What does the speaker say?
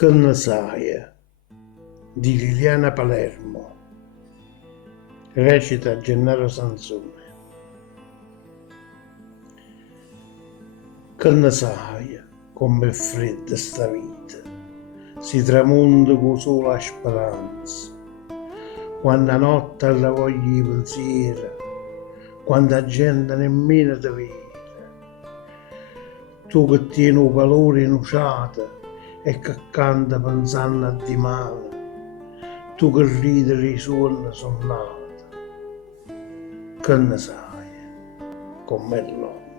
Che ne sai di Liliana Palermo, recita Gennaro Sansone. Che ne sai com'è fredda sta vita, si tramonta con sola speranza, quando a notte alla voglia di pensiero, quando la gente nemmeno ti vede. Tu che tieni un valore inusato e che canta pensando a di male, tu che ridi di suoni sonnati, che ne sai com'è l'uomo.